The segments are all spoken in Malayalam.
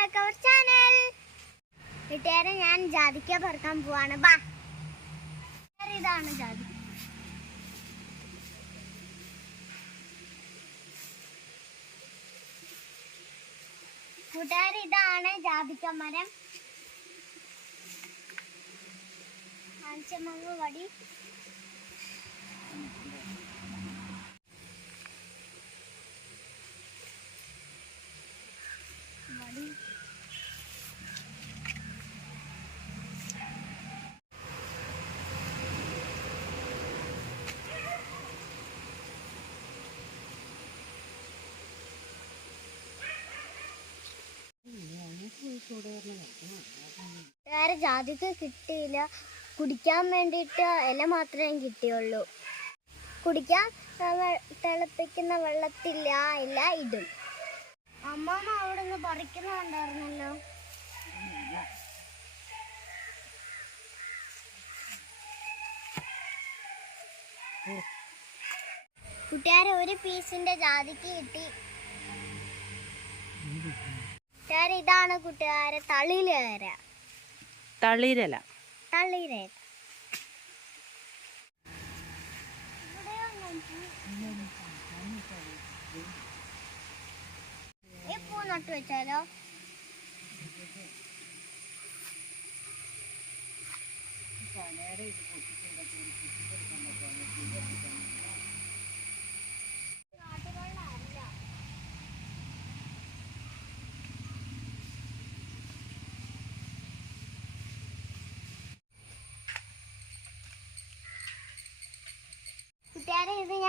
ബാക്ക് അവർ ചാനൽ വീട്ടുകാരെ ഞാൻ ജാതിക്ക പറക്കാൻ പോവാണ്. ബാ. ഇതാണ് ജാതി. കൂട്ടുകാർ ഇതാണ് ജാതിക്ക മരം. കാണിച്ചമ്മ വടി. വേറെ ജാതിക്ക് കിട്ടിയില്ല. കുടിക്കാൻ വേണ്ടിയിട്ട് ഇല മാത്രമേ കിട്ടിയുള്ളൂ. കുടിക്കാൻ തിളപ്പിക്കുന്ന വെള്ളത്തില്ല ഇല്ല ഇടും. അമ്മമ്മ അവിടെ നിന്ന് പറിക്കുന്നുണ്ടായിരുന്നല്ലോ കുട്ടിയാരെ ഒരു പീസിന്റെ ജാതിക്ക് കിട്ടി. ഇതാണ് കൂട്ടുകാരെ തളിരര തളിരല. തളിര. ഈ പൂ നട്ടു വെച്ചാലോ? ഇത്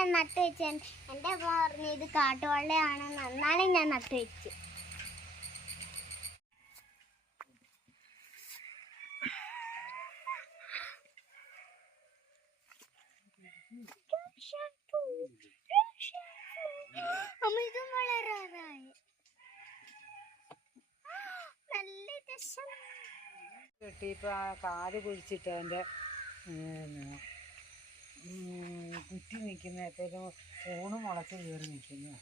ഞാൻ നട്ടു വെച്ച. എന്റെ അമ്മ പറഞ്ഞു ഇത് കാട്ടുവള്ളയാണ്. നന്നാലും ഞാൻ നട്ടു വെച്ചു. കാൽ കുഴിച്ചിട്ട് അതിന്റെ കുറ്റി നിൽക്കുന്നപ്പോഴും ഊണ് മുളച്ച് കയറി നിൽക്കുന്നു.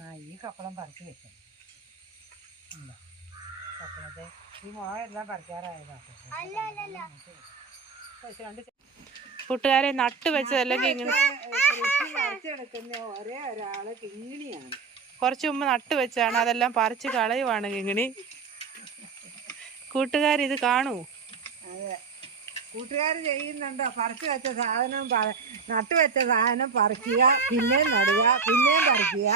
ആ ഈ കപ്പളം പറിച്ച് വെക്കും. ഉണ്ടോ? കപ്പളത്തെ ഈ മുളകെല്ലാം രണ്ട് കൂട്ടുകാരെ നട്ട് വെച്ചതല്ലെങ്കിൽ ഇങ്ങനെ പറിച്ചെടുക്കുന്ന ഒരേ ഒരാൾ കിങ്ങിണിയാണ്. കുറച്ച് മുമ്പ് നട്ട് വെച്ചാണ് അതെല്ലാം പറിച്ച് കളയുവാണ് കിങ്ങിണി. കൂട്ടുകാരിത് കാണൂ അതെ. കൂട്ടുകാർ ചെയ്യുന്നുണ്ടോ? പറിച്ചു വെച്ച സാധനം നട്ടുവെച്ച വെച്ച സാധനം പറിക്കുക പിന്നെയും നടുക പിന്നെയും പറിക്കുക.